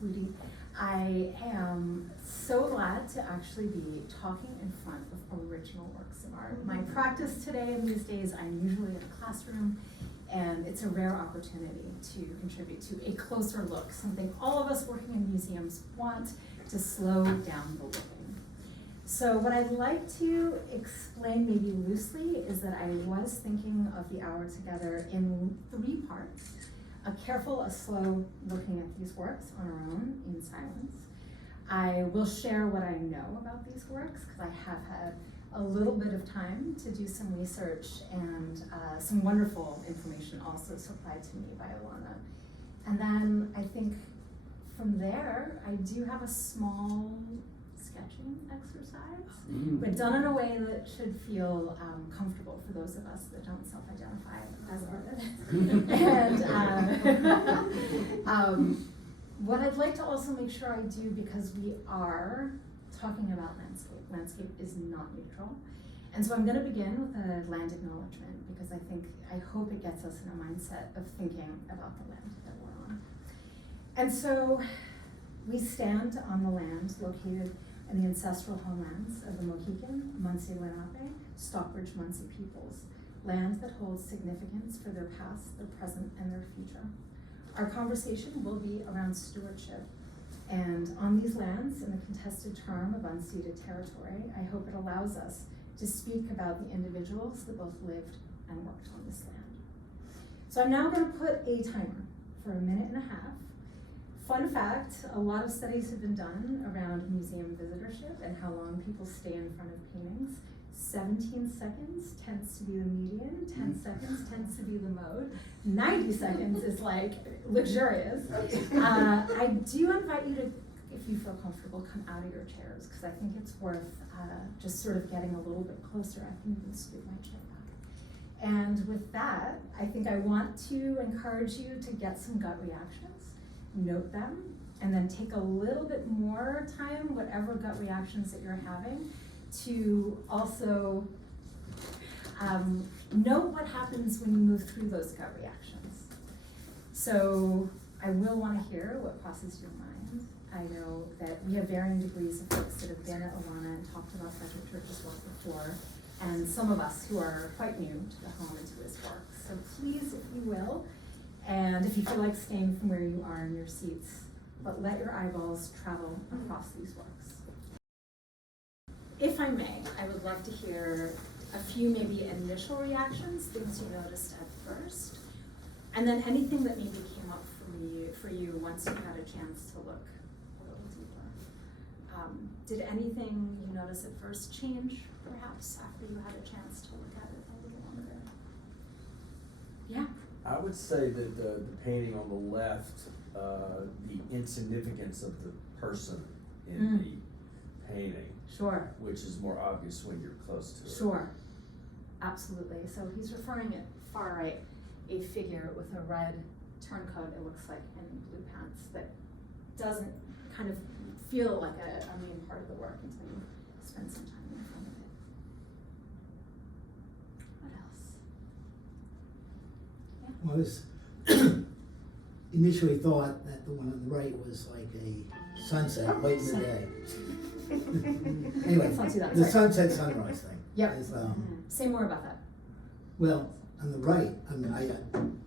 Flouty. I am so glad to actually be talking in front of original works of art. My practice today and these days, I'm usually in a classroom, and it's a rare opportunity to contribute to a closer look, something all of us working in museums want, to slow down the looking. So what I'd like to explain maybe loosely is that I was thinking of the hour together in 3 parts. A careful, a slow looking at these works on our own in silence. I will share what I know about these works because I have had a little bit of time to do some research and some wonderful information also supplied to me by Olana. And then I think from there, I do have a small sketching exercise, but done in a way that should feel comfortable for those of us that don't self-identify as artists. And what I'd like to also make sure I do, because we are talking about landscape. Landscape is not neutral. And so I'm gonna begin with a land acknowledgement, because I hope it gets us in a mindset of thinking about the land that we're on. And so we stand on the land located in the ancestral homelands of the Mohican, Munsee Lenape, Stockbridge Munsee peoples, land that holds significance for their past, their present, and their future. Our conversation will be around stewardship, and on these lands, in the contested term of unceded territory, I hope it allows us to speak about the individuals that both lived and worked on this land. So I'm now going to put a timer for 1.5 minutes. Fun fact, a lot of studies have been done around museum visitorship and how long people stay in front of paintings. 17 seconds tends to be the median, 10 seconds tends to be the mode, 90 seconds is like luxurious. I do invite you to, if you feel comfortable, come out of your chairs, because I think it's worth just sort of getting a little bit closer. I can even scoot my chair back. And with that, I think I want to encourage you to get some gut reactions, note them, and then take a little bit more time, whatever gut reactions that you're having, to also note what happens when you move through those gut reactions. So I will want to hear what crosses your mind. I know that we have varying degrees of folks that have been at Olana and talked about Frederick Church's work before, and some of us who are quite new to the home and to his work. So please, if you will, and if you feel like staying from where you are in your seats, but let your eyeballs travel across these works. If I may, I would love to hear a few maybe initial reactions, things you noticed at first, and then anything that maybe came up for you once you had a chance to look a little deeper. Did anything you notice at first change, perhaps, after you had a chance to look at it a little longer? Yeah? I would say that the painting on the left, the insignificance of the person in the painting. Sure. Which is more obvious when you're close to it. Sure, absolutely. So he's referring at far right, a figure with a red turncoat, it looks like, and blue pants that doesn't kind of feel like a main part of the work until you spend some time in front of it. What else? Yeah. Well, I was initially thought that the one on the right was like a sunset late in the day. Anyway, the sunset sunrise thing. Yep. Is, say more about that. Well, on the right, I mean,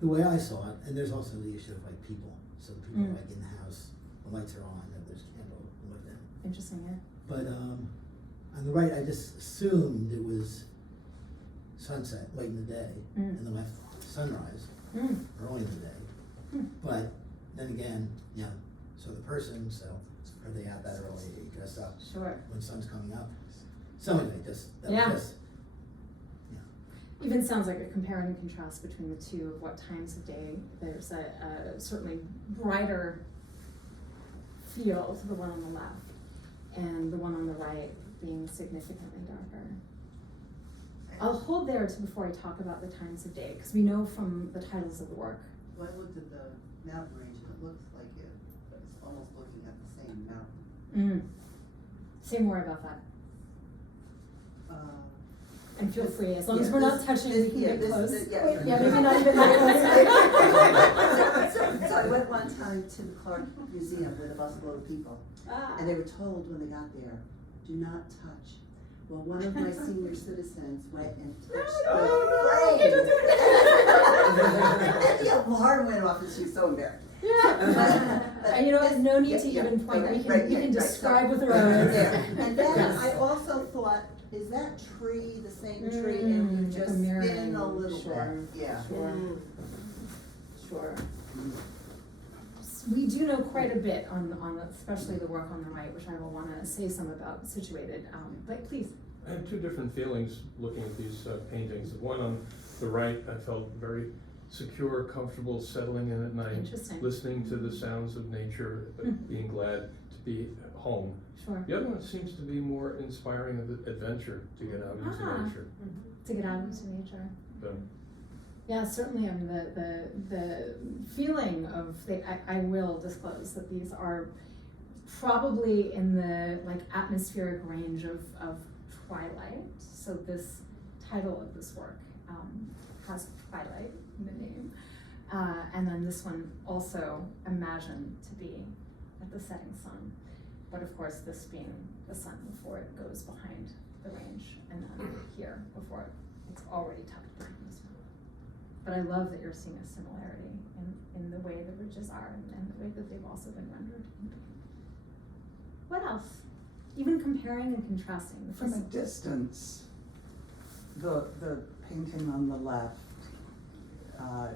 the way I saw it, and there's also the issue of like people. So people like in the house, the lights are on, and there's candle lit in. Interesting, yeah. But on the right, I just assumed it was sunset late in the day, and the left sunrise early in the day. But then again, so the person, so are they out that early, dressed up when sun's coming up? So anyway, Even sounds like a compare and contrast between the two of what times of day. There's a certainly brighter feel to the one on the left, and the one on the right being significantly darker. I'll hold there before I talk about the times of day, because we know from the titles of the work. Well, I looked at the mountain range, and it looks like it's almost looking at the same mountain. Say more about that. And feel free, as long as we're not touching, we can get close. Yeah, Yeah, maybe not even that close. So I went one time to the Clark Museum with a busload of people, and they were told when they got there, do not touch. Well, one of my senior citizens went and touched the frame. And the alarm went off, and she was so embarrassed. Yeah. And you know, no need to even point, we can describe with our eyes. And then Yes. I also thought, is that tree the same tree? And you like just a mirroring, spin a little sure. bit, yeah. Sure. We do know quite a bit on especially the work on the right, which I will wanna say some about situated, but please. I have two different feelings looking at these paintings. One on the right, I felt very secure, comfortable, settling in at night, Interesting. listening to the sounds of nature, but being glad to be home. Sure. The other one seems to be more inspiring of the adventure to get out into nature. To get out into nature. So, Yeah, certainly, I mean, the feeling of, I will disclose that these are probably in the like atmospheric range of twilight. So this title of this work has twilight in the name. And then this one also imagined to be at the setting sun. But of course, this being the sun before it goes behind the range, and then here before it's already tucked behind this one. But I love that you're seeing a similarity in the way the ridges are and the way that they've also been rendered in paint. What else? Even comparing and contrasting. From a distance, the painting on the left,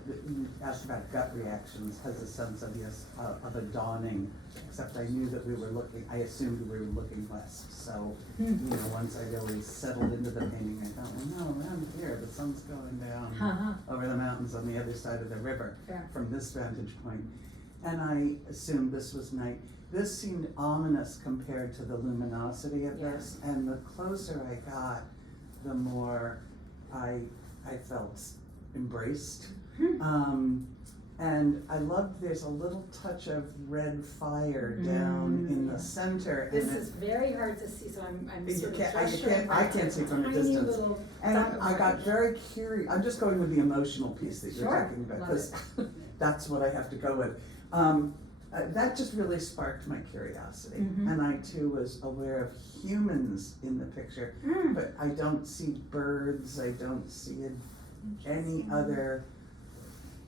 that you asked about gut reactions, has a sense of of a dawning, except I knew that I assumed we were looking west. So, once I really settled into the painting, I thought, well, no, around here, the sun's going down over the mountains on the other side of the river from this vantage point. And I assumed this was night. This seemed ominous compared to the luminosity of this, and the closer I got, the more I felt embraced. And I loved there's a little touch of red fire down in the center. This and is very hard to see, so I'm You sort of can't- gesturing I back can't to see from a tiny distance. little And dot of I got orange. very curious. I'm just going with the emotional piece that you're Sure, talking about, love because that's what I have to go with. That just really sparked my curiosity. And I too was aware of humans in the picture, but I don't see birds, I don't see any other,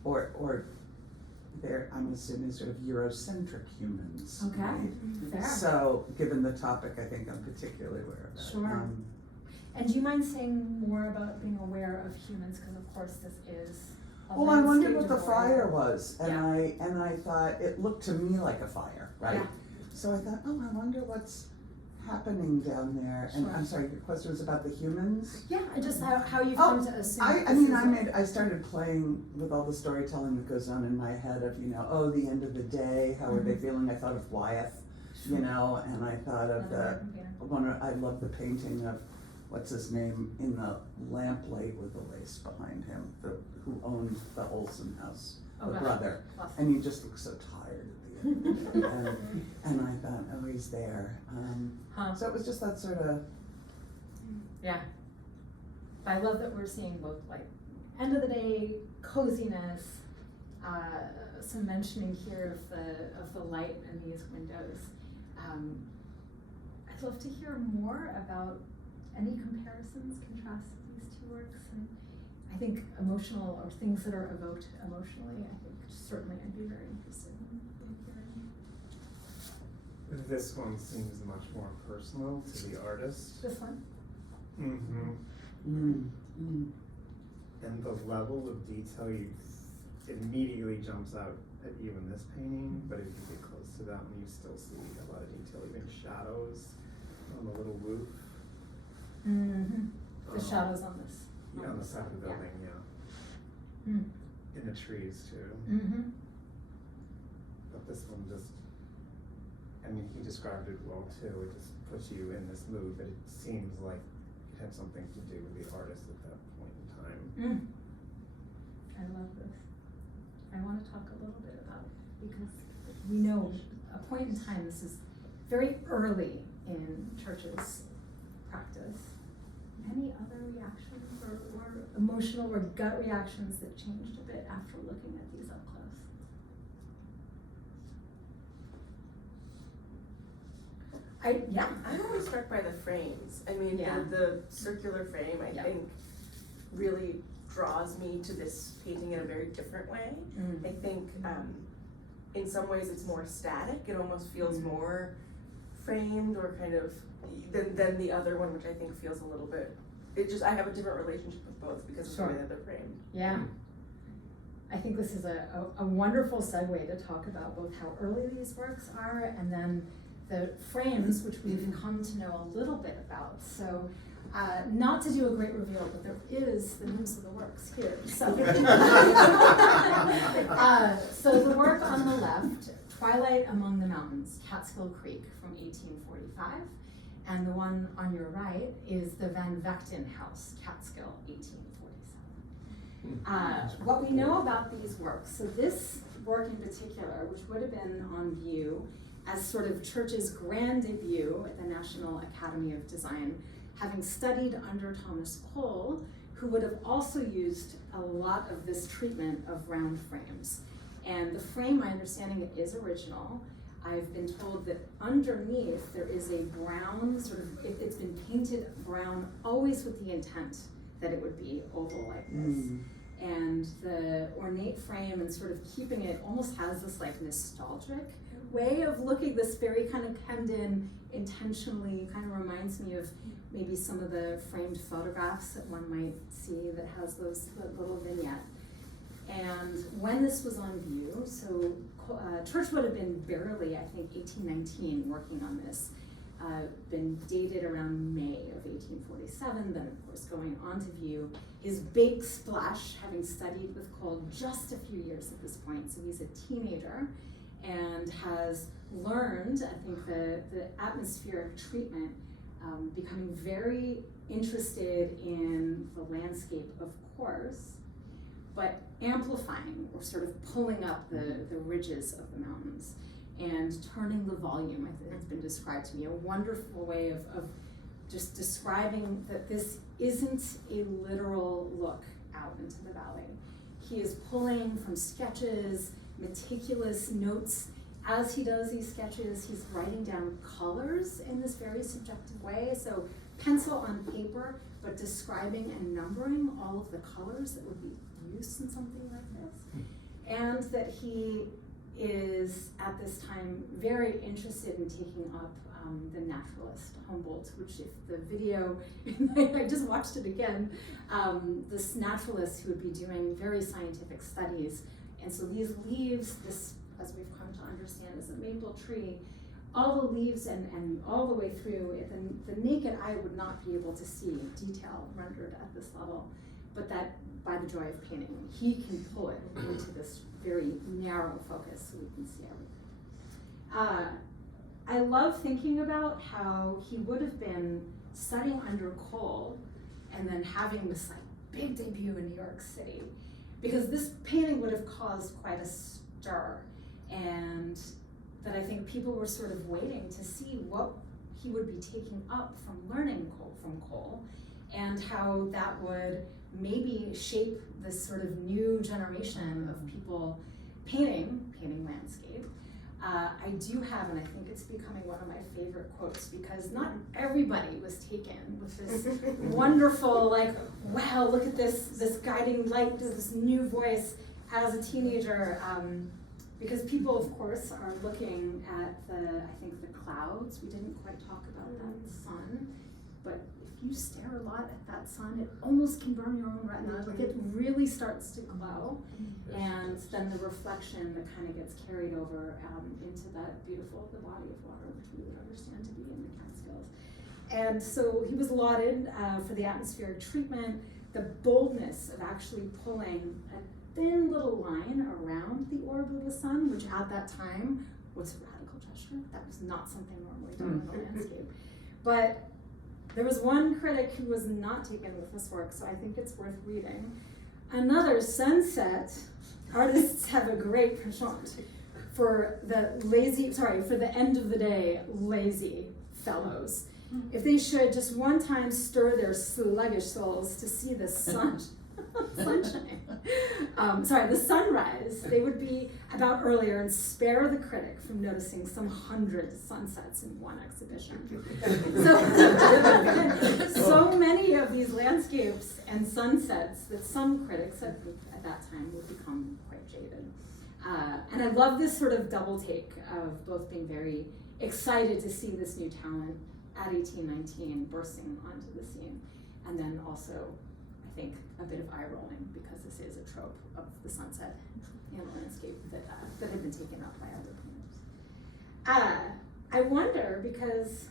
or they're, I'm assuming, sort of Eurocentric humans. Okay, right? fair. So, given the topic, I think I'm particularly aware of that. Sure. And do you mind saying more about being aware of humans? Because of course this is a Well, I wondered landscape what the devoid fire of- was, and Yeah. I thought it looked to me like a fire, right? Yeah. So I thought, oh, I wonder what's happening down there. And Sure. I'm sorry, your question was about the humans? Yeah, and just how you've come to assume. I this mean, is I started playing with all the storytelling that goes on in my head of, the end of the day, how are they feeling? I thought of Wyeth, and I thought of I love the painting of, what's his name, in the lamplight with the lace behind him, who owned the Olsen house, Oh, the gosh. brother. Awesome. And he just looked so tired at the end. and I thought, oh, he's there. So it was just that sort of, Yeah. But I love that we're seeing both like end of the day coziness, some mentioning here of the light in these windows. I'd love to hear more about any comparisons, contrasts of these two works, and I think emotional or things that are evoked emotionally. I think certainly I'd be very interested in hearing. This one seems much more personal to the artist. This one. And the level of detail immediately jumps out at you in this painting, but if you get close to that one, you still see a lot of detail, even shadows on the little roof. The shadows on this. Yeah, on the side of the building, In the trees too. But this one just, he described it well too. It just puts you in this mood, but it seems like it had something to do with the artist at that point in time. I love this. I want to talk a little bit about it because we know a point in time, this is very early in Church's practice. any other reactions or emotional or gut reactions that changed a bit after looking at these up close? I'm always struck by the frames. I mean, Yeah. the circular frame, I Yeah. think, really draws me to this painting in a very different way. Mm. I think in some ways it's more static. It almost feels more framed or kind of than the other one, which I think feels a little bit. I have a different relationship with both because of the way that they're framed. Yeah. I think this is a wonderful segue to talk about both how early these works are and then the frames, which we've come to know a little bit about. So, not to do a great reveal, but there is the names of the works here. So, so the work on the left, Twilight Among the Mountains, Catskill Creek from 1845. And the one on your right is the Van Vechten House, Catskill, 1847. What we know about these works, so this work in particular, which would have been on view as sort of Church's grand debut at the National Academy of Design, having studied under Thomas Cole, who would have also used a lot of this treatment of round frames. And the frame, my understanding, it is original. I've been told that underneath there is a brown, it's been painted brown, always with the intent that it would be oval like this. And the ornate frame and sort of keeping it almost has this like nostalgic way of looking, this very kind of penned in intentionally, kind of reminds me of maybe some of the framed photographs that one might see that has that little vignette. And when this was on view, so Church would have been barely, I think, 1819 working on this, been dated around May of 1847, then of course going on to view. His big splash, having studied with Cole just a few years at this point, so he's a teenager, and has learned, I think, the atmospheric treatment, becoming very interested in the landscape, of course, but amplifying or sort of pulling up the ridges of the mountains and turning the volume. I think it's been described to me, a wonderful way of just describing that this isn't a literal look out into the valley. He is pulling from sketches, meticulous notes. As he does these sketches, he's writing down colors in this very subjective way. So pencil on paper, but describing and numbering all of the colors that would be used in something like this. And that he is, at this time, very interested in taking up the naturalist Humboldt, which if the video, I just watched it again, this naturalist who would be doing very scientific studies. And so these leaves, this, as we've come to understand, is a maple tree. All the leaves and all the way through, the naked eye would not be able to see detail rendered at this level, but that by the joy of painting, he can pull it into this very narrow focus so we can see everything. I love thinking about how he would have been studying under Cole and then having this like big debut in New York City, because this painting would have caused quite a stir, and that I think people were sort of waiting to see what he would be taking up from learning from Cole, and how that would maybe shape this sort of new generation of people painting landscape. I do have, and I think it's becoming one of my favorite quotes, because not everybody was taken with this wonderful, like, wow, look at this guiding light, this new voice as a teenager. Because people, of course, are looking at I think the clouds. We didn't quite talk about that, the sun. But if you stare a lot at that sun, it almost can burn your own retina. Like, it really starts to glow. And then the reflection that kind of gets carried over into that beautiful, the body of water, which we would understand to be in the Catskills. And so he was lauded for the atmospheric treatment, the boldness of actually pulling a thin little line around the orb of the sun, which at that time was a radical gesture. That was not something normally done in the landscape. But there was one critic who was not taken with this work, so I think it's worth reading. Another sunset, artists have a great penchant for the end of the day lazy fellows. if they should just one time stir their sluggish souls to see the the sunrise, they would be about earlier and spare the critic from noticing some 100 sunsets in one exhibition. So many of these landscapes and sunsets that some critics at that time would become quite jaded. And I love this sort of double take of both being very excited to see this new talent at 1819 bursting onto the scene, and then also, I think, a bit of eye rolling because this is a trope of the sunset in a landscape that had been taken up by other painters. I wonder because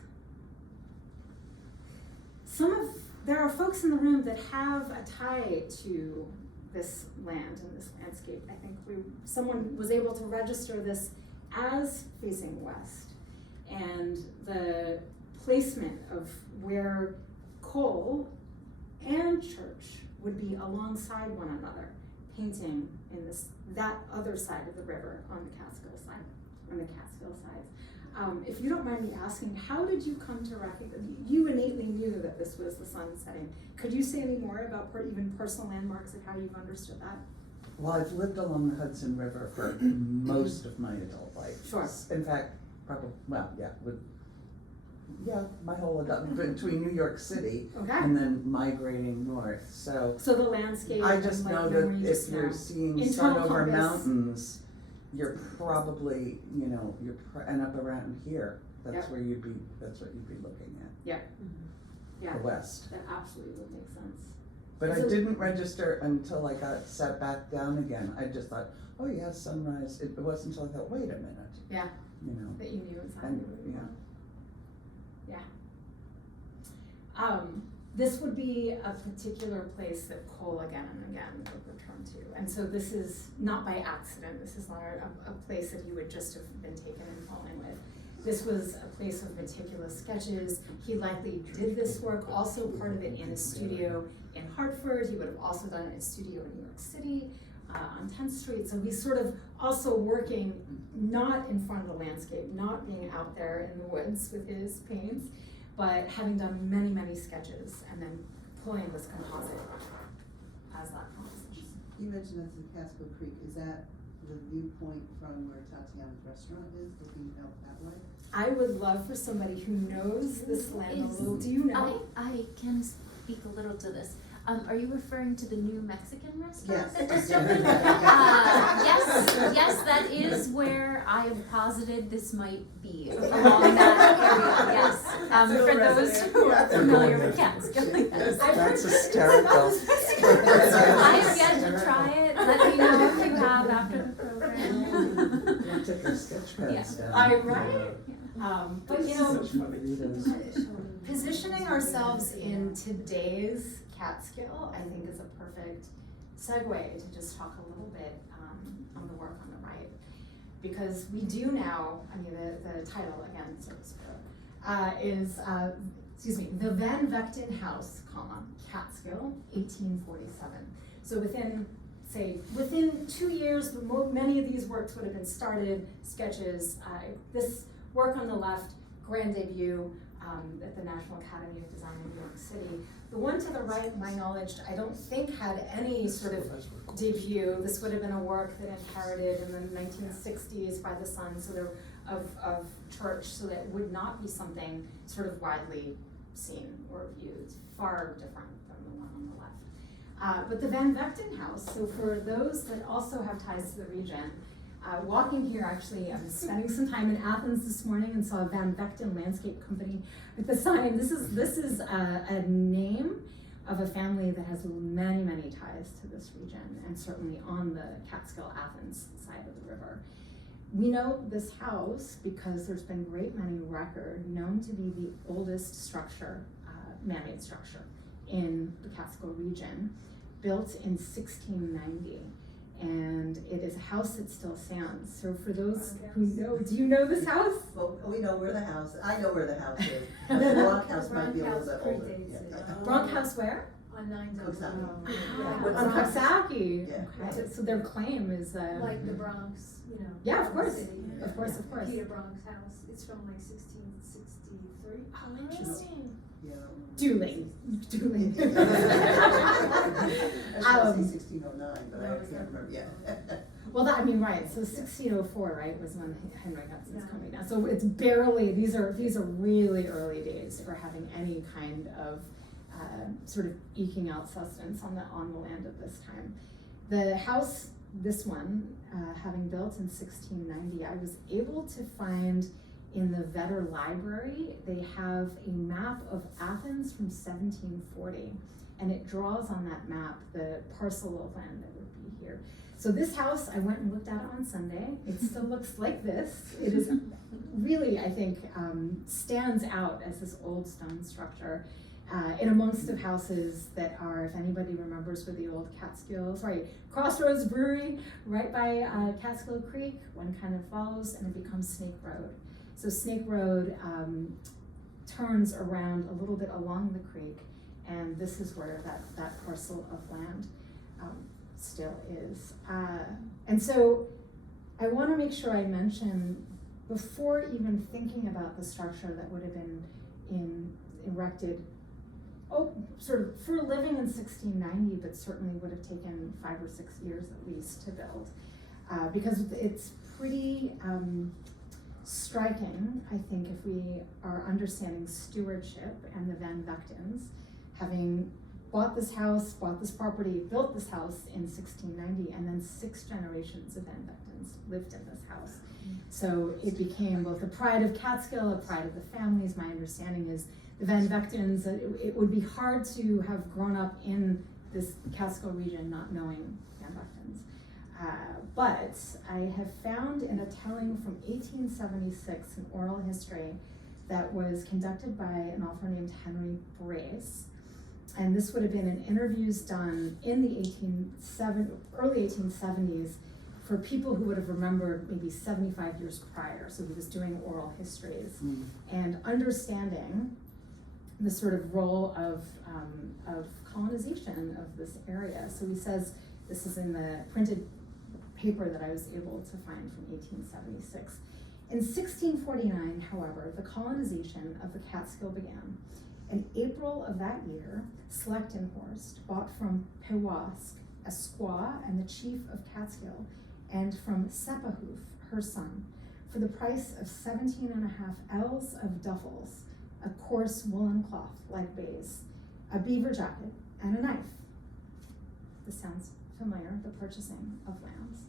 there are folks in the room that have a tie to this land and this landscape. I think someone was able to register this as facing west, and the placement of where Cole and church would be alongside one another, painting in that other side of the river on the Catskill side, If you don't mind me asking, how did you come to recognize? You innately knew that this was the sun setting. Could you say any more about even personal landmarks and how you've understood that? Well, I've lived along the Hudson River for most of my adult life. Sure. In fact, my whole adult, between New York City and then migrating north. So the landscape. I just know that if you're know. seeing Internal sun over compass. mountains, you're probably, and up around here. That's where you'd be looking at. Yeah. The west. That absolutely would make sense. But I didn't register until I got sat back down again. I just thought, oh yeah, sunrise. It wasn't until I thought, wait a minute. Yeah. That you knew exactly what you wanted. This would be a particular place that Cole again and again would return to. And so this is not by accident. This is not a place that he would just have been taken and fallen with. This was a place of meticulous sketches. He likely did this work, also part of it in a studio in Hartford. He would have also done it in a studio in New York City on 10th Street. So he's sort of also working not in front of the landscape, not being out there in the woods with his paints, but having done many, many sketches and then pulling this composite as that composition. You mentioned that's in Catskill Creek. Is that the viewpoint from where Tatiana's restaurant is, looking out that way? I would love for somebody who knows this land a little. Do you know? I can speak a little to this. Are you referring to the new Mexican restaurant Yes. that just opened? Yes, that is where I have posited this might be, along that area, yes. For those who are familiar with Catskill, yes. That's hysterical. I have yet to try it. Let me know if you have after the program. Take our sketch pads down. Right? But positioning ourselves in today's Catskill, I think, is a perfect segue to just talk a little bit on the work on the right. Because we do now, the title, again, is, The Van Vechten House, Catskill, 1847. So within 2 years, many of these works would have been started, sketches. This work on the left, grand debut at the National Academy of Design in New York City. The one to the right, my knowledge, I don't think had any sort of debut. This would have been a work that inherited in the 1960s by the Sun, of church, so that would not be something sort of widely seen or viewed, far different from the one on the left. But the Van Vechten House, so for those that also have ties to the region, walking here, actually, I was spending some time in Athens this morning and saw a Van Vechten Landscape Company with the sign. This is a name of a family that has many, many ties to this region, and certainly on the Catskill Athens side of the river. We know this house because there's been great many record known to be the oldest structure, man-made structure in the Catskill region, built in 1690. And it is a house that still stands. So for those who know, do you know this house? Well, we know where I know where the house is. The Bronx House might be a little bit older. Bronx House where? on 9/11. Coxsackie. Yeah. On Coxsackie. Yeah. Okay, so their claim is, Like the Bronx, Yeah, of course. city, Of course, of course. Peter Bronx house, it's from like 1663. Oh, interesting. Yeah. Dueling. I was gonna say 1609, but I can't remember, yeah. Well, that, I mean, right, so 1604, right, was when Henry Hudson's Yeah. coming down. So it's barely, these are really early days for having any kind of sort of eking out sustenance on the land at this time. The house, this one, having built in 1690, I was able to find in the Vedder Library, they have a map of Athens from 1740, and it draws on that map the parcel of land that would be here. So this house, I went and looked at it on Sunday. It still looks like this. It is really, I think, stands out as this old stone structure in amongst of houses that are, if anybody remembers where the old Catskill, Crossroads Brewery, right by Catskill Creek, one kind of follows and it becomes Snake Road. So Snake Road turns around a little bit along the creek, and this is where that parcel of land still is. And so I want to make sure I mention, before even thinking about the structure that would have been erected, sort of for a living in 1690, but certainly would have taken 5 or 6 years at least to build, because it's pretty striking, I think, if we are understanding stewardship and the Van Vechtens, having bought this house, bought this property, built this house in 1690, and then 6 generations of Van Vechtens lived in this house. So it became both a pride of Catskill, a pride of the families. My understanding is the Van Vechtens, it would be hard to have grown up in this Catskill region not knowing Van Vechtens. But I have found in a telling from 1876, an oral history that was conducted by an author named Henry Brace. And this would have been in interviews done in the early 1870s for people who would have remembered maybe 75 years prior. So he was doing oral histories and understanding the sort of role of colonization of this area. So he says, this is in the printed paper that I was able to find from 1876. In 1649, however, the colonization of the Catskill began. In April of that year, Slechtenhorst bought from Pewask a squaw and the chief of Catskill, and from Sepahoof, her son, for the price of 17.5 ells of duffels, a coarse woolen cloth like baize, a beaver jacket, and a knife. This sounds familiar, the purchasing of lands.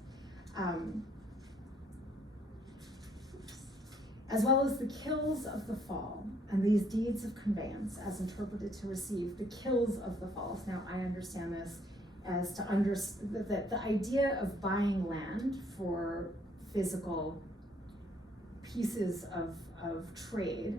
As well as the kills of the fall, and these deeds of conveyance as interpreted to receive the kills of the falls. Now I understand this as to understand that the idea of buying land for physical pieces of trade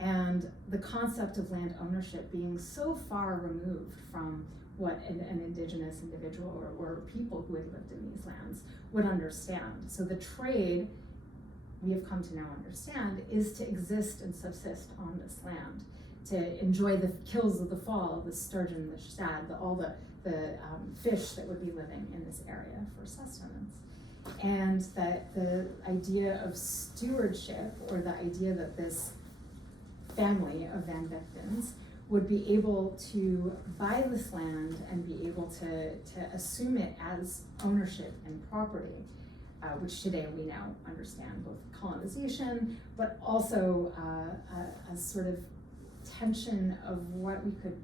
and the concept of land ownership being so far removed from what an indigenous individual or people who had lived in these lands would understand. So the trade, we have come to now understand, is to exist and subsist on this land, to enjoy the kills of the fall, the sturgeon, the shad, all the fish that would be living in this area for sustenance. And that the idea of stewardship, or the idea that this family of Van Vechtens would be able to buy this land and be able to assume it as ownership and property, which today we now understand both colonization, but also a sort of tension of what we could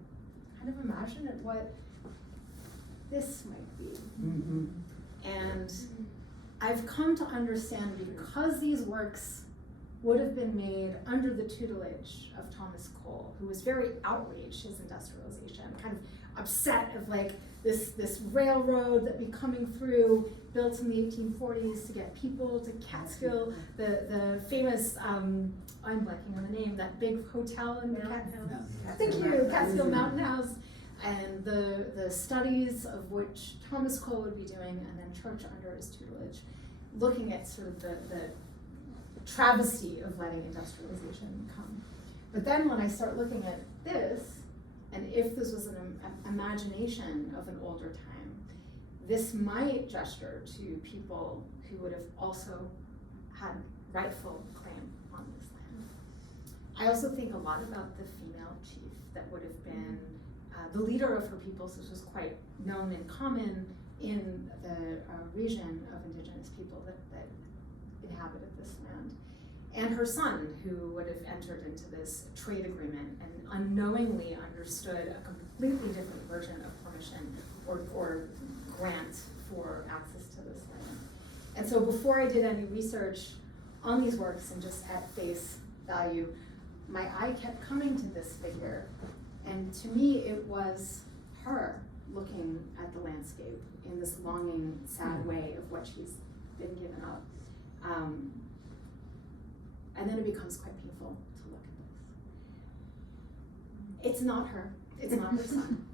kind of imagine at what this might be. Mm-hmm. And I've come to understand, because these works would have been made under the tutelage of Thomas Cole, who was very outraged his industrialization, kind of upset of like this railroad that be coming through, built in the 1840s to get people to Catskill, the famous, I'm blanking on the name, that big hotel in Thank you, Catskill Mountain House, and the studies of which Thomas Cole would be doing, and then Church under his tutelage, looking at sort of the travesty of letting industrialization come. But then when I start looking at this, And if this was an imagination of an older time, this might gesture to people who would have also had rightful claim on this land. I also think a lot about the female chief that would have been the leader of her people. So this was quite known and common in the region of indigenous people that inhabited this land. And her son, who would have entered into this trade agreement and unknowingly understood a completely different version of permission or grant for access to this land. And so before I did any research on these works and just at face value, my eye kept coming to this figure. And to me, it was her looking at the landscape in this longing, sad way of what she's been given up. And then it becomes quite painful to look at this. It's not her, it's not her son.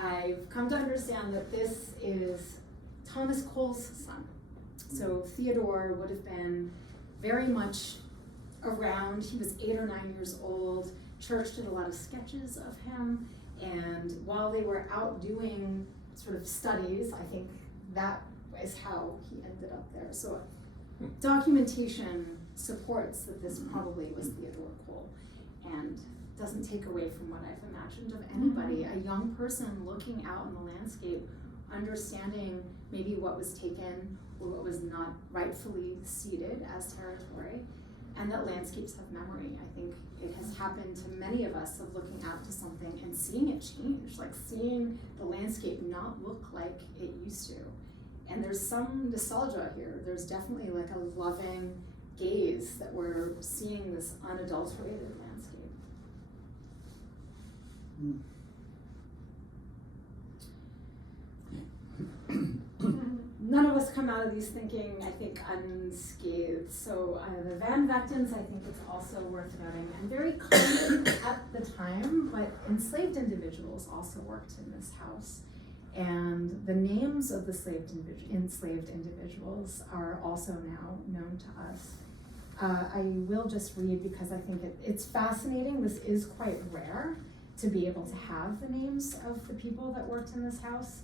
I've come to understand that this is Thomas Cole's son. So Theodore would have been very much around. He was 8 or 9 years old. Church did a lot of sketches of him, and while they were out doing sort of studies, I think that is how he ended up there. So documentation supports that this probably was Theodore Cole, and doesn't take away from what I've imagined of anybody, a young person looking out in the landscape, understanding maybe what was taken or what was not rightfully ceded as territory, and that landscapes have memory. I think it has happened to many of us of looking out to something and seeing it change, like seeing the landscape not look like it used to. And there's some nostalgia here. There's definitely like a loving gaze that we're seeing this unadulterated landscape. None of us come out of these thinking, I think, unscathed. So the Van Vechtens, I think it's also worth noting, and very common at the time, but enslaved individuals also worked in this house. And the names of the enslaved individuals are also now known to us. I will just read because I think it's fascinating. This is quite rare to be able to have the names of the people that worked in this house.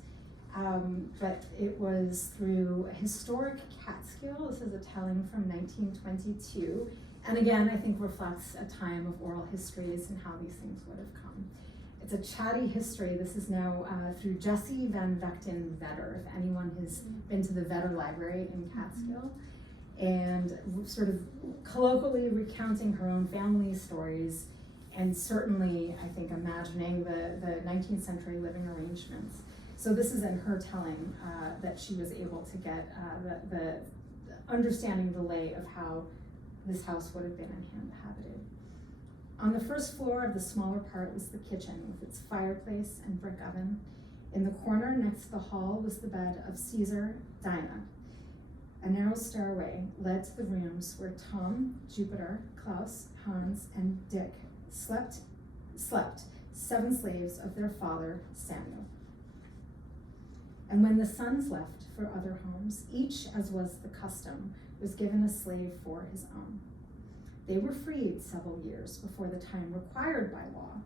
But it was through a historic Catskill. This is a telling from 1922. And again, I think reflects a time of oral histories and how these things would have come. It's a chatty history. This is now through Jessie Van Vechten Vetter, if anyone has been to the Vetter Library in Catskill, and sort of colloquially recounting her own family stories, and certainly, I think, imagining the 19th century living arrangements. So this is in her telling that she was able to get the understanding the lay of how this house would have been inhabited. On the first floor of the smaller part was the kitchen with its fireplace and brick oven. In the corner next to the hall was the bed of Caesar, Dinah. A narrow stairway led to the rooms where Tom, Jupiter, Klaus, Hans, and Dick slept 7 slaves of their father, Samuel. And when the sons left for other homes, each, as was the custom, was given a slave for his own. They were freed several years before the time required by law,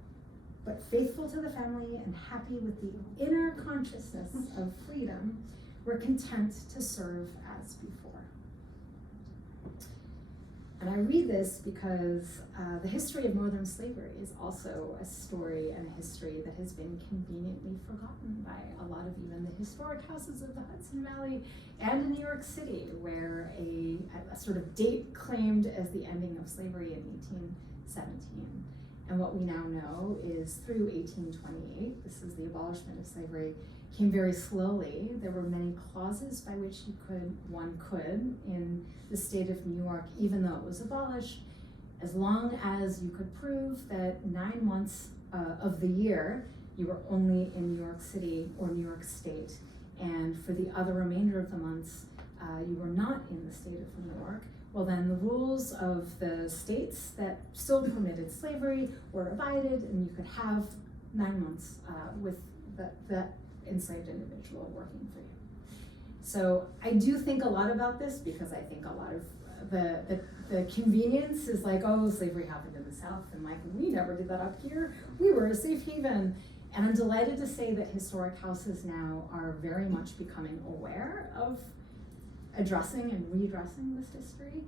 but faithful to the family and happy with the inner consciousness of freedom, were content to serve as before. And I read this because the history of Northern slavery is also a story and a history that has been conveniently forgotten by a lot of even the historic houses of the Hudson Valley and in New York City, where a sort of date claimed as the ending of slavery in 1817. And what we now know is through 1828, this is the abolishment of slavery, came very slowly. There were many clauses by which one could in the state of New York, even though it was abolished, as long as you could prove that 9 months of the year you were only in New York City or New York State, and for the other remainder of the months you were not in the state of New York. Well, then the rules of the states that still permitted slavery were abided, and you could have 9 months with that enslaved individual working for you. So I do think a lot about this because I think a lot of the convenience is like, oh, slavery happened in the South, and like, we never did that up here. We were a safe haven. And I'm delighted to say that historic houses now are very much becoming aware of addressing and redressing this history.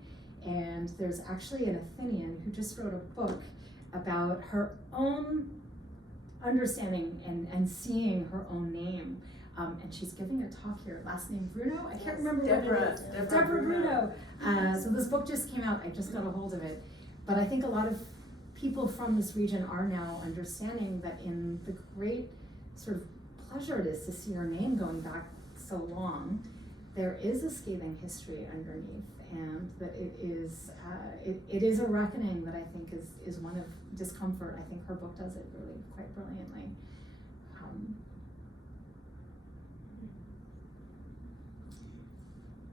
And there's actually an Athenian who just wrote a book about her own understanding and seeing her own name. And she's giving a talk here, last name Bruno, I can't remember what it is. Deborah Bruno. So this book just came out, I just got a hold of it. But I think a lot of people from this region are now understanding that in the great sort of pleasure it is to see her name going back so long, there is a scathing history underneath, and that it is a reckoning that I think is one of discomfort. I think her book does it really quite brilliantly.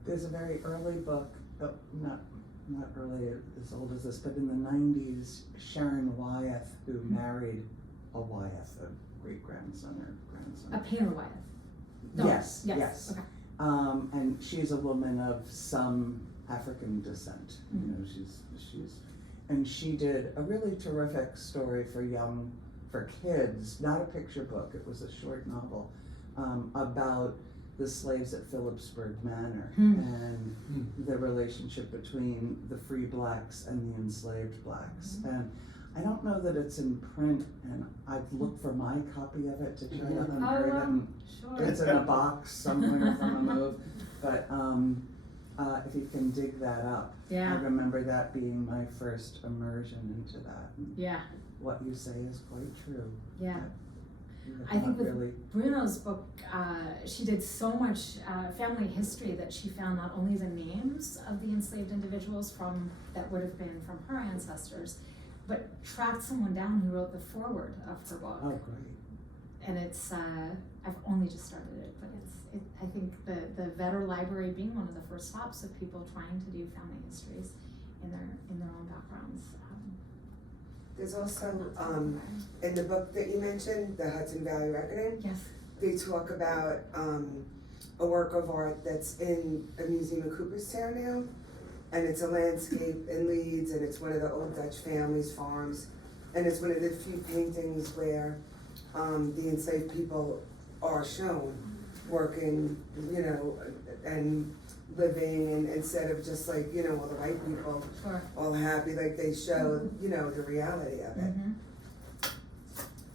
There's a very early book, not really as old as this, but in the 90s, Sharon Wyeth, who married a Wyeth, a great-grandson or grandson. A painter Wyeth. No. Yes. Okay. And she's a woman of some African descent. You know, and she did a really terrific story for kids, not a picture book, it was a short novel, about the slaves at Phillipsburg Manor and the relationship between the free blacks and the enslaved blacks. And I don't know that it's in print, and I've looked for my copy of it to try to unearth it. And Sure. it's in a box somewhere from a move, but if you can dig that up. Yeah. I remember that being my first immersion into that. And Yeah. what you say is quite true. Yeah. You have I think not with really. Bruno's book, she did so much family history that she found not only the names of the enslaved individuals that would have been from her ancestors, but tracked someone down who wrote the foreword of her book. Oh, great. And it's, I've only just started it, but I think the Vetter Library being one of the first stops of people trying to do family histories in their own backgrounds. There's also, in the book that you mentioned, the Hudson Valley Reckoning, Yes. they talk about a work of art that's in a museum in Cooperstown now, and it's a landscape in Leeds, and it's one of the old Dutch families' farms, and it's one of the few paintings where the enslaved people are shown working, you know, and living, and instead of just like, you know, all the white people Sure. all happy, like they show, you know, the reality of it.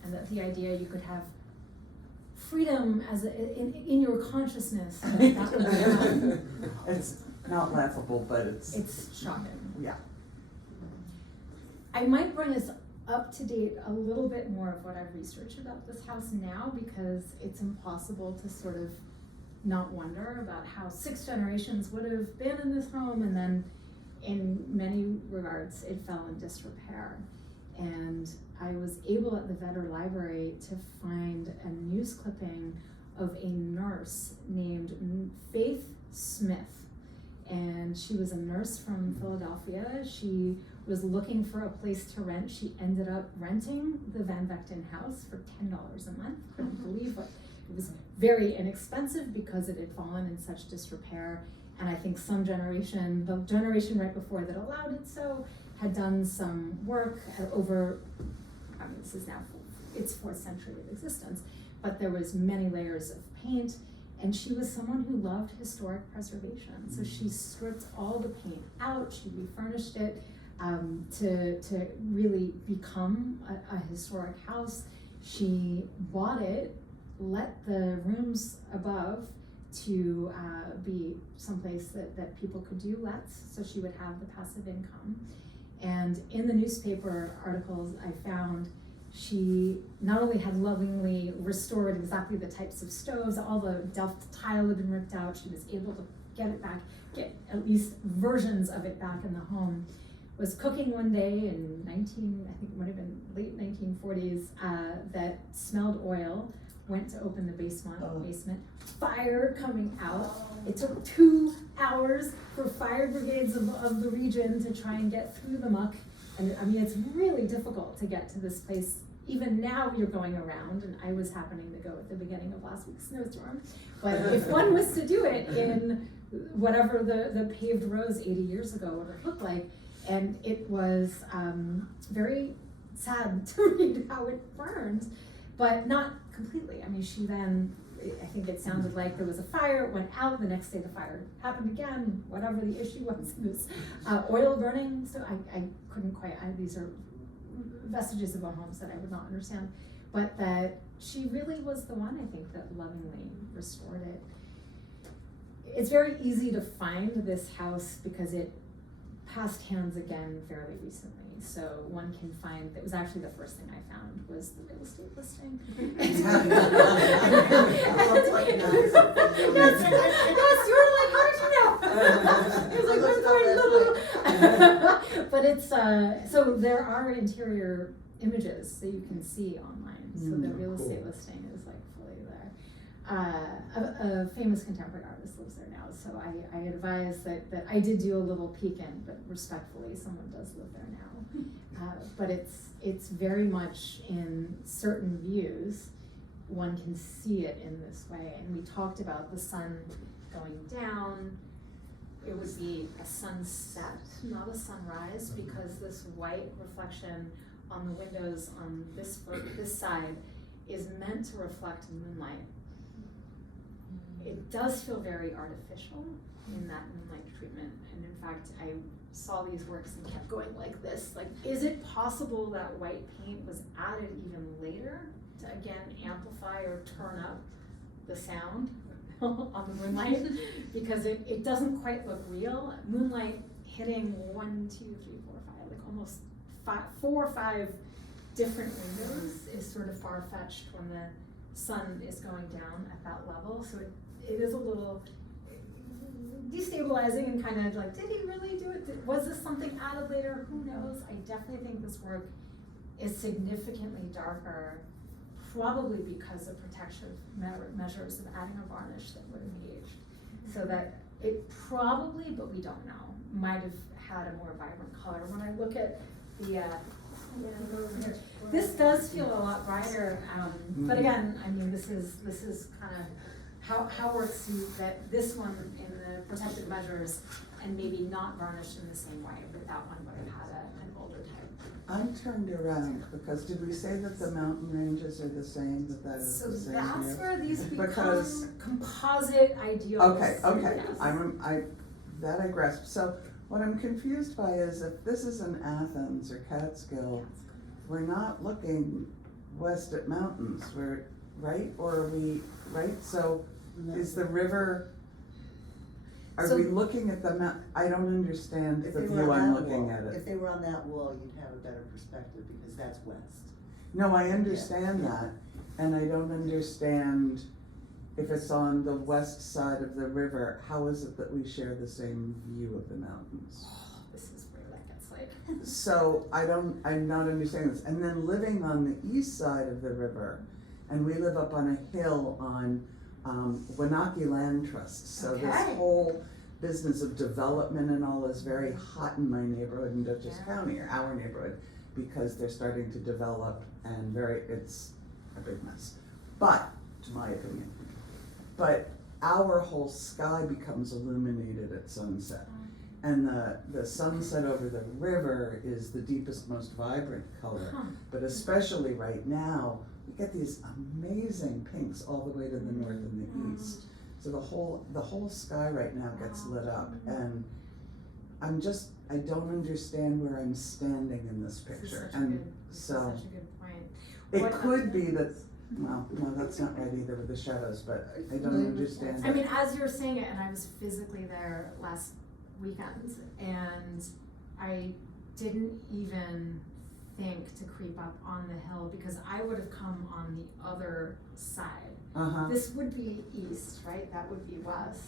And that the idea you could have freedom as in your consciousness, that would be It's not laughable, but it's shocking. yeah. I might bring us up to date a little bit more of what I've researched about this house now, because it's impossible to sort of not wonder about how 6 generations would have been in this home, and then in many regards it fell in disrepair. And I was able at the Vetter Library to find a news clipping of a nurse named Faith Smith, and she was a nurse from Philadelphia. She was looking for a place to rent. She ended up renting the Van Vechten house for $10 a month. Couldn't believe it. It was very inexpensive because it had fallen in such disrepair. And I think the generation right before that allowed it so, had done some work over, I mean, this is now its 4th century of existence, but there was many layers of paint, and she was someone who loved historic preservation. So she stripped all the paint out, she refurnished it to really become a historic house. She bought it, let the rooms above to be someplace that people could do lets, so she would have the passive income. And in the newspaper articles I found, she not only had lovingly restored exactly the types of stoves, all the Delft tile had been ripped out, she was able to get it back, get at least versions of it back in the home. Was cooking one day in I think it might have been late 1940s, that smelled oil, went to open the basement, fire coming out. It took 2 hours for fire brigades of the region to try and get through the muck. And I mean, it's really difficult to get to this place. Even now you're going around, and I was happening to go at the beginning of last week's snowstorm. But if one was to do it in whatever the paved roads 80 years ago would have looked like. And it was very sad to read how it burned, but not completely. I mean, she then, I think it sounded like there was a fire, it went out, the next day the fire happened again, whatever the issue was. It was oil burning, so I couldn't quite, these are vestiges of our homes that I would not understand. But that she really was the one, I think, that lovingly restored it. It's very easy to find this house because it passed hands again fairly recently. So one can find, that was actually the first thing I found was the real estate listing. Yes, you were like, how did you know? It was like, where's but it's, so there are interior images that you can see online. So the real estate listing is like fully there. A famous contemporary artist lives there now. So I advise that I did do a little peek in, but respectfully, someone does live there now. But it's very much in certain views, one can see it in this way. And we talked about the sun going down. It would be a sunset, not a sunrise, because this white reflection on the windows on this side is meant to reflect moonlight. It does feel very artificial in that moonlight treatment. And in fact, I saw these works and kept going like this. Like, is it possible that white paint was added even later to again amplify or turn up the sound on the moonlight? Because it doesn't quite look real. Moonlight hitting 1, 2, 3, 4, 5, like almost 4 or 5 different windows is sort of far-fetched when the sun is going down at that level. So it is a little destabilizing and kind of like, did he really do it? Was this something added later? Who knows? I definitely think this work is significantly darker, probably because of protective measures of adding a varnish that would have aged. So that it probably, but we don't know, might have had a more vibrant color. When I look at the, this does feel a lot brighter, but again, I mean, this is kind of how works see that this one in the protective measures and maybe not varnished in the same way, but that one would have had an older type. I'm turned around because did we say that the mountain ranges are the same, that is So the same that's here? where these become Because- composite ideals. Okay, Yes. That I grasp. So what I'm confused by is if this is in Athens or Catskill, we're not looking west at mountains, right? Or are we, right? So is the river, are we looking at the mount? I don't understand If the they were view on I'm that looking wall, at it. if they were on that wall, you'd have a better perspective because that's west. No, I understand that, and I don't understand if it's on the west side of the river, how is it that we share the same view of the mountains? This is where that gets like. So I'm not understanding this. And then living on the east side of the river, and we live up on a hill on Wenatchee Land Trust. So this whole business of development and all is very hot in my neighborhood in Dutchess County, or our neighborhood, because they're starting to develop and it's a big mess. But, to my opinion, but our whole sky becomes illuminated at sunset. And the sunset over the river is the deepest, most vibrant color. But especially right now, we get these amazing pinks all the way to the north and the east. So the whole sky right now gets lit up, and I don't understand where I'm standing in this picture. This is such a good point. It could be that, well, no, that's not right either with the shadows, but I don't understand. I mean, as you were saying it, and I was physically there last weekend, and I didn't even think to creep up on the hill because I would have come on the other side. This would be east, right? That would be west.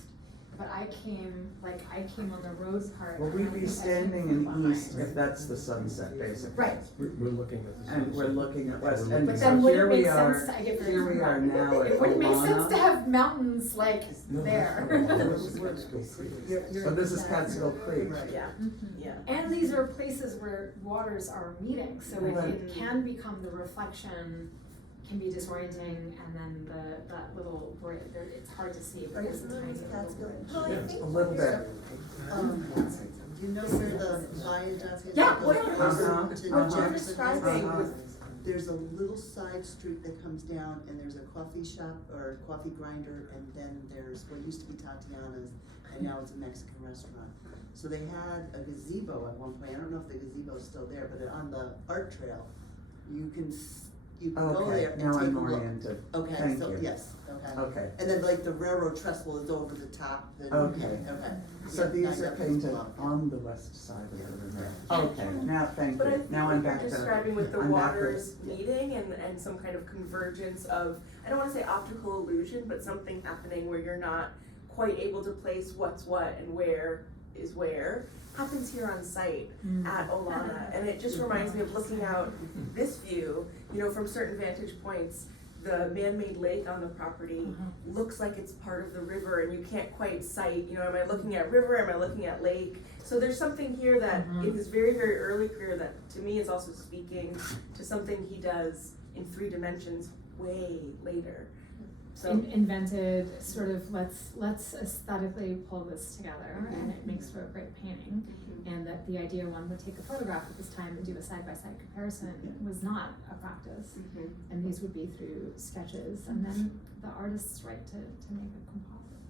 But I came on the road part. Well, we'd be standing in east if that's the sunset, basically. Right. We're looking at the And we're looking at west, and But so then would here it make we are, sense to, I get very here we are now at it wouldn't make sense to Olana. have mountains like there. So this is Catskill Creek. Yeah, yeah. And these are places where waters are meeting, so Right. it can become the reflection can be disorienting, and then that little bridge, it's hard to see, but it's Isn't tiny it little Catskill? bridge. Well, I Yeah. think A little bit. Do you know where the viaduct is? Yeah, that what goes are closer you- to Oh, Jefferson? you're describing Uh-huh. There's a little side street that comes down and there's a coffee shop or a coffee grinder, and then there's what used to be Tatiana's and now it's a Mexican restaurant. So they had a gazebo at one point. I don't know if the gazebo is still there, but on the art trail, you can go Okay, there and now take a I'm look. oriented. Okay, Thank so you. yes, okay. Okay, And then like the railroad trestle is over the top. Okay. Okay. so Yeah, these now are you have painted this block, yeah. on the west side of the river. Yeah. Okay, now, thank But I you, think now what I'm you're back to. describing with the I'm back with- waters meeting and some kind of convergence of, I don't wanna say optical illusion, but something happening where you're not quite able to place what's what and where is where, happens here on site at Olana. And it just reminds me of looking out this view, you know, from certain vantage points, the man-made lake on the property looks like it's part of the river and you can't quite sight, you know, am I looking at river, am I looking at lake? So there's something here that in his very, very early career that to me is also speaking to something he does in 3 dimensions way later. So Invented sort of, let's aesthetically pull this together, and it makes for a great painting. And that the idea one would take a photograph at this time and do a side-by-side comparison was not a practice. And these would be through sketches, and then the artist's right to make a composite.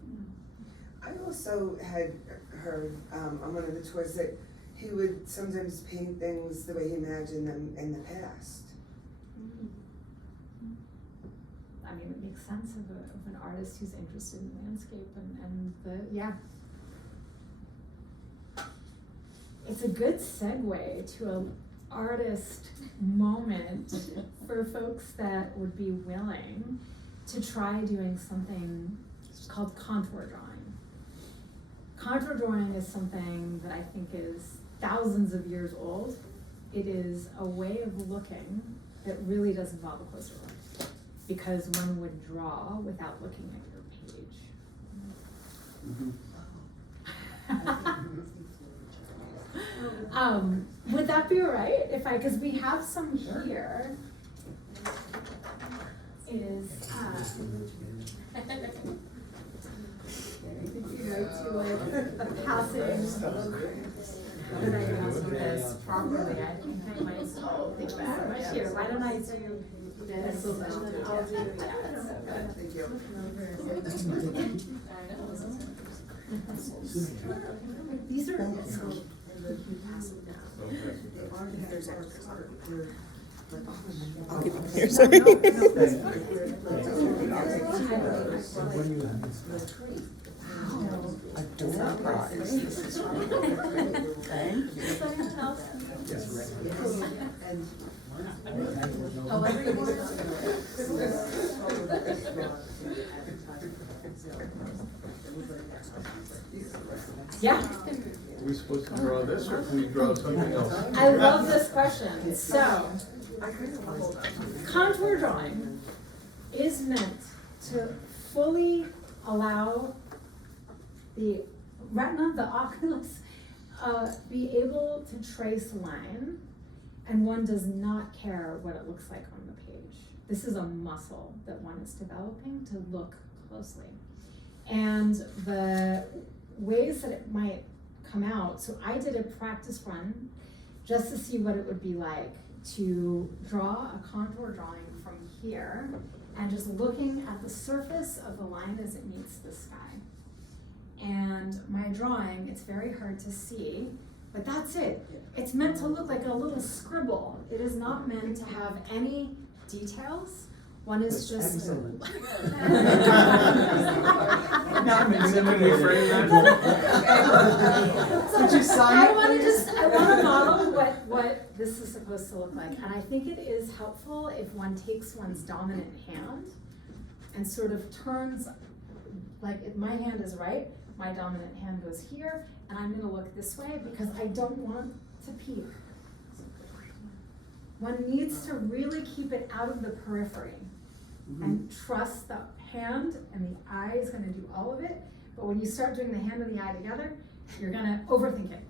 I also had heard on one of the tours that he would sometimes paint things the way he imagined them in the past. I mean, it makes sense of an artist who's interested in landscape and it's a good segue to an artist moment for folks that would be willing to try doing something called contour drawing. Contour drawing is something that I think is thousands of years old. It is a way of looking that really does involve a closer look, because one would draw without looking at your page. Would that be all right if because we have some here. It is, How did I do this properly? I think I might think that much here. Why don't I do this? And then I'll do, yeah, that's so good. Thank you. These are. I'll give you here, sorry. A door prize. Thank you. Yeah, Are we supposed to draw this, or can we draw something else? I love this question. So, contour drawing is meant to fully allow the retina, the oculus, be able to trace line, and one does not care what it looks like on the page. This is a muscle that one is developing to look closely. And the ways that it might come out, so I did a practice run just to see what it would be like to draw a contour drawing from here and just looking at the surface of the line as it meets the sky. And my drawing, it's very hard to see, but that's it. It's meant to look like a little scribble. It is not meant to have any details. One is just. Excellent. Can we frame that? So Did you sign it, I want please? to model what this is supposed to look like, and I think it is helpful if one takes one's dominant hand and sort of turns, like if my hand is right, my dominant hand goes here, and I'm gonna look this way because I don't want to peek. One needs to really keep it out of the periphery and trust the hand and the eye is gonna do all of it, but when you start doing the hand and the eye together, you're gonna overthink it.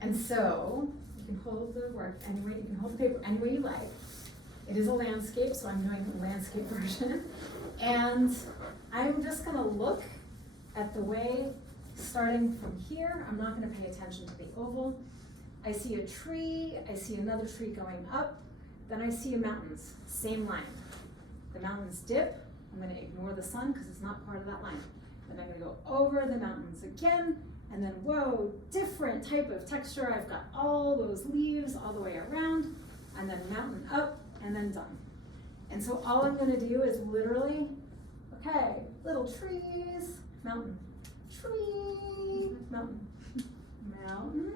And so, you can hold the work any way, you can hold the paper any way you like, It is a landscape, so I'm doing a landscape version. And I'm just gonna look at the way, starting from here, I'm not gonna pay attention to the oval. I see a tree, I see another tree going up, then I see mountains, same line. The mountains dip, I'm gonna ignore the sun because it's not part of that line. Then I'm gonna go over the mountains again, and then whoa, different type of texture. I've got all those leaves all the way around, and then mountain up, and then done. And so all I'm gonna do is literally, okay, little trees, mountain, tree, mountain, mountain,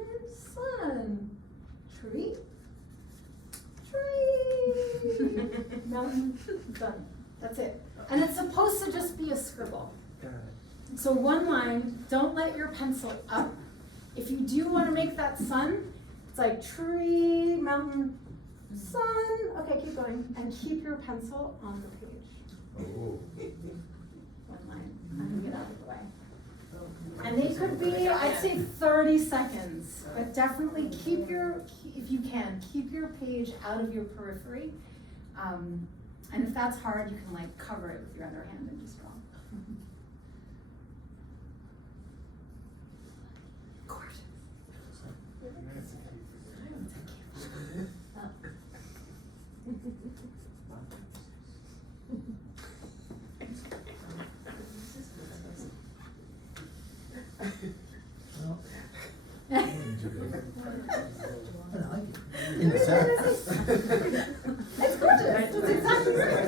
sun, tree, tree, mountain, done. That's it. And it's supposed to just be a scribble. So one line, don't let your pencil up. If you do want to make that sun, it's like tree, mountain, sun. Okay, keep going. And keep your pencil on the page. Oh. One line. I'm gonna get out of the way. And they could be, I'd say 30 seconds, but definitely keep your, if you can, keep your page out of your periphery. And if that's hard, you can like cover it with your other hand and just draw. Gorgeous. Well, I didn't do good. But I like it. In the south. It's gorgeous. It's exactly right.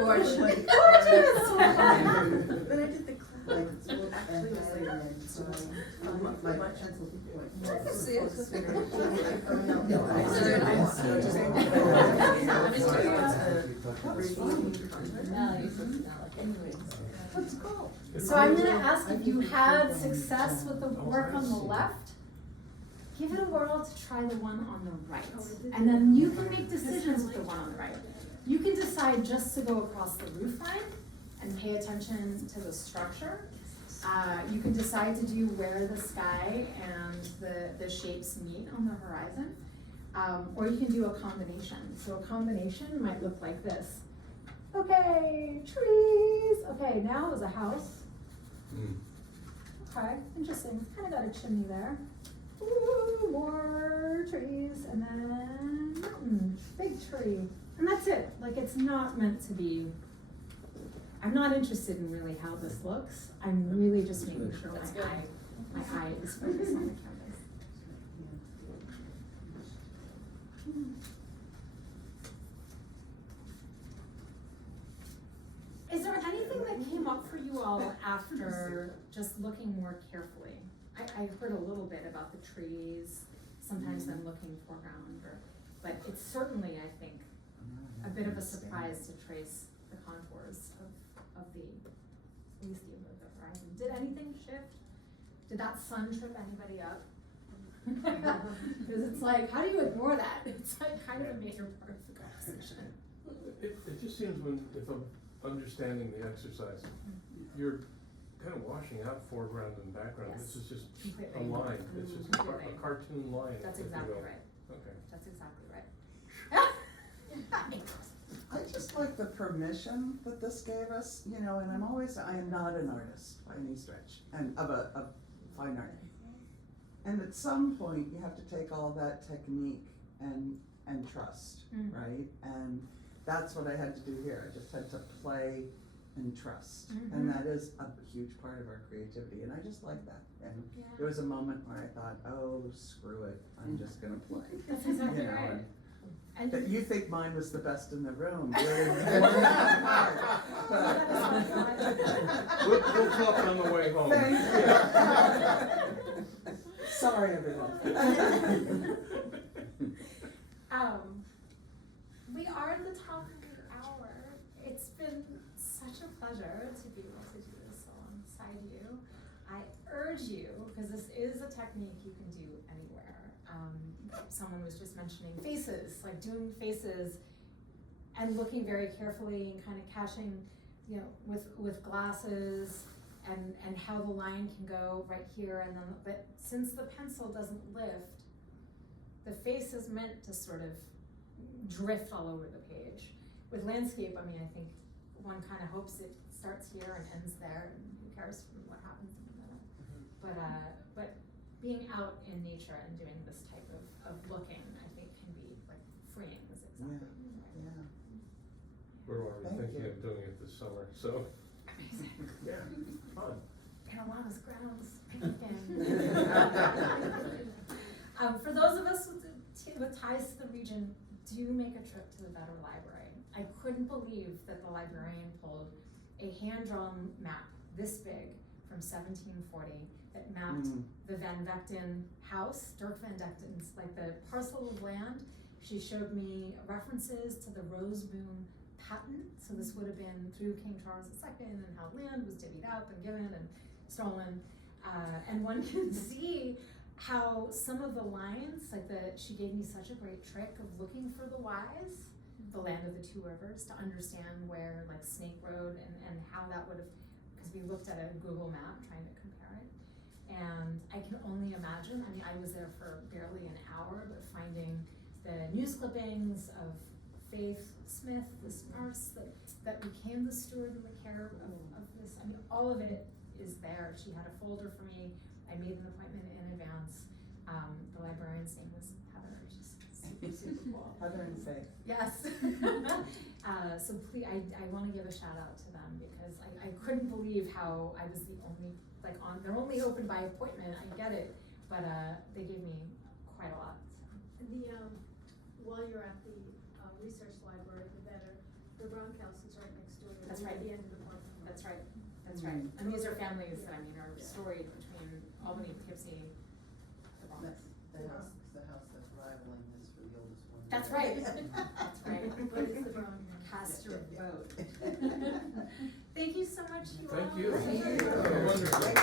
Gorgeous. Gorgeous. Then I did the cloud. Like, Actually, it was like, my much. pencil point. I can see it. Yeah, I see it. I see it. That's cool. So I'm gonna ask if you had success with the work on the left, give it a whirl to try the one on the right. And then you can make decisions with the one on the right. You can decide just to go across the roof line and pay attention to the structure. You can decide to do where the sky and the shapes meet on the horizon. Or you can do a combination. So a combination might look like this. Okay, trees. Okay, now is a house. Okay, interesting. Kind of got a chimney there. Ooh, more trees, and then mountain, big tree. And that's it. Like, it's not meant to be, I'm not interested in really how this looks. I'm really just making sure my eye is focused on the canvas. Is there anything that came up for you all after just looking more carefully? I heard a little bit about the trees, sometimes them looking foreground, but it's certainly, I think, a bit of a surprise to trace the contours of the, at least the horizon. Did anything shift? Did that sun trip anybody up? Because it's like, how do you ignore that? It's like kind of a major part of the composition. It just seems if I'm understanding the exercise, you're kind of washing out foreground and background. Yes. This is just Completely. a line. It's just Completely. a cartoon line. That's if you exactly will. right. Okay. That's exactly right. I just like the permission that this gave us, you know, and I am not an artist by any stretch, and of fine art. And at some point, you have to take all that technique and trust, right? And that's what I had to do here. I just had to play and trust. And that is a huge part of our creativity, and I just like that. And there was a moment where I thought, oh, screw it, I'm just gonna play. That's exactly You know, right. and And you think mine was the best in the room. We'll talk on the way home. Thank you. Sorry, everyone. We are at the top of the hour. It's been such a pleasure to be able to do this alongside you. I urge you, because this is a technique you can do anywhere. Someone was just mentioning faces, like doing faces and looking very carefully and kind of catching, you know, with glasses and how the line can go right here, and then, but since the pencil doesn't lift, the face is meant to sort of drift all over the page. With landscape, I mean, I think one kind of hopes it starts here and ends there, and who cares what happens in the middle. But being out in nature and doing this type of looking, I think can be like freeing, is exactly right. Yeah. We're already Thank thinking you. of doing it this summer, so. Amazing. Yeah, fun. And Olana's grounds. For those of us with ties to the region, do make a trip to the Better Library. I couldn't believe that the librarian pulled a hand-drawn map this big from 1740 that mapped the Van Vechten house, Dirk Van Vechten's, like the parcel of land. She showed me references to the Roseboom patent, so this would have been through King Charles II and how land was divvied up and given and stolen. And one can see how some of the lines, like she gave me such a great trick of looking for the Y's, the land of the two rivers, to understand where like Snake Road and how that would have, because we looked at a Google map trying to compare it. And I can only imagine, I mean, I was there for barely an hour, but finding the news clippings of Faith Smith, this nurse that became the steward and the care of this, I mean, all of it is there. She had a folder for me. I made an appointment in advance. The librarian's name was Heather. She's super cool. Heather and Faith. Yes. So please, I want to give a shout out to them because I couldn't believe how I was the only, like they're only open by appointment. I get it, but they gave me quite a lot. So. While you're at the research library, the Brown House is right next door. That's At right. the end of the parking lot. That's right. That's right. And these are families that I mean are storied between Albany, Poughkeepsie, the Bronx. The house that's rivaling this for the oldest one. That's right. That's right. But it's the Brown House. Cast your vote. Thank you so much, you all. Thank you. Thank you. Wonderful.